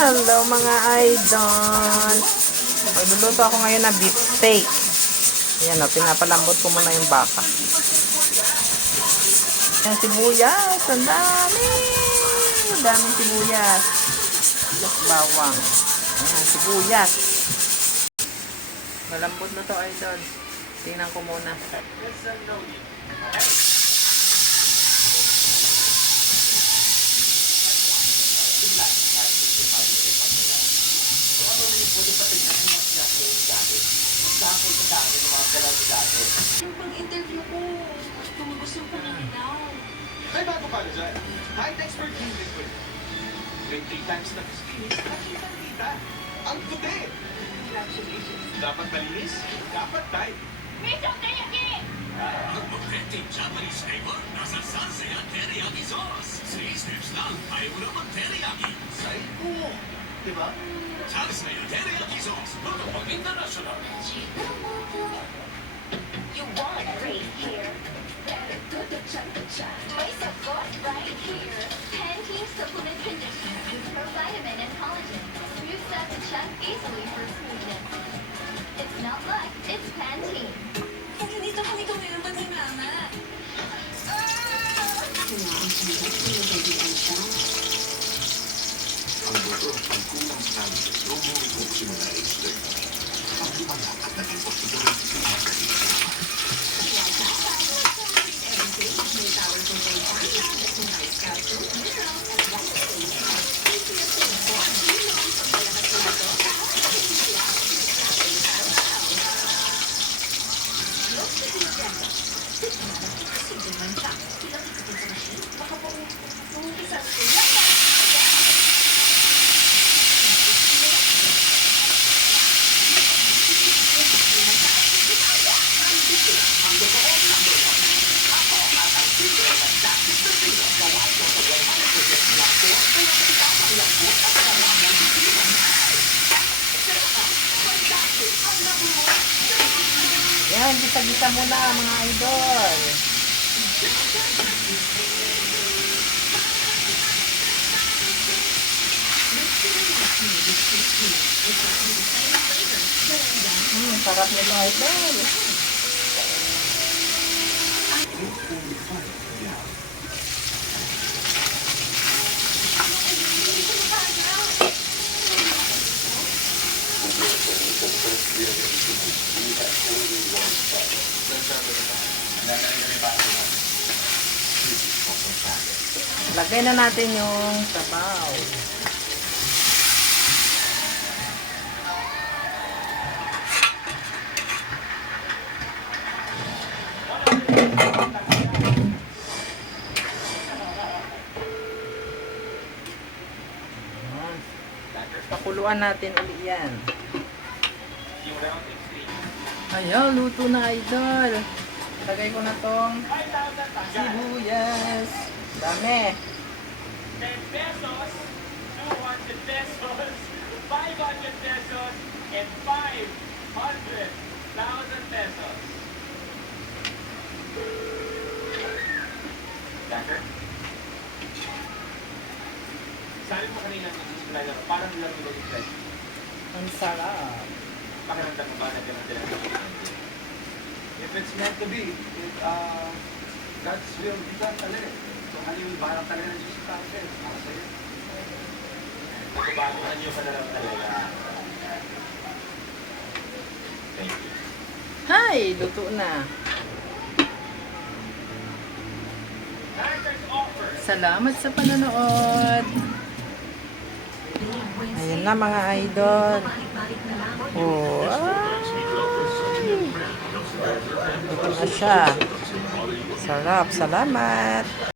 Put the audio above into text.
Hello mga idol. Magluluto ako ngayon ng beef steak. Ayan o, pinapalambot ko muna yung baka. Ayan, sibuyas. Ang dami. Ang daming sibuyas. Plus bawang. Ayan, sibuyas. Malambot na to idol. Tingnan ko muna. Yung pag-interview ko, tumubos yung pananginaw. May bago pala dyan. High Expert Clean Liquid. 20 times na pislinis, nakita. Ang puti! Congratulations. Dapat malinis, dapat tight. Miso Teriyaki! Ang authentic Japanese flavor nasa Sansaya Teriyaki Sauce. 3 steps lang, ayaw mo naman teriyaki. Oo. Diba? Sansaya Teriyaki Sauce, luto pag international. You want great hair? Better do the cha-cha-cha. May sagot right here. Pantene Supplement Conditioner with provitamin and collagen. Smooths out the check easily for smoothness. It's not luck, it's Pantene. Kasi dito kami gawin ng paghanama. Ang buto ang kulang sa lumulog simula extra. Ang lumala at naging possibility sa mga kaisip. Yan, gisa-gisa muna mga idol. Sarap nito idol. Lagay na natin yung sabaw. Pakuluan natin ulit yan. Ayan, luto na idol. Lagay ko na tong sibuyas. Dami. 10 pesos, 200 pesos, 500 pesos, and 500,000 pesos. Dacker? Sabi mo kanina sa display na parang lang yung display. Ang sarap. Pakiramdam mo ba na ganun din ang If it's meant to be, God's will be done talaga. So, ano yung barang talaga ng Diyos sa atin? Para sa'yo. Nagbabaguhan niyo pa na lang talaga. Thank you. Hi, luto na. Dackers offer. Salamat sa panonood. Ayan na mga idol. Oh, ay. Luto na siya. Sarap, salamat.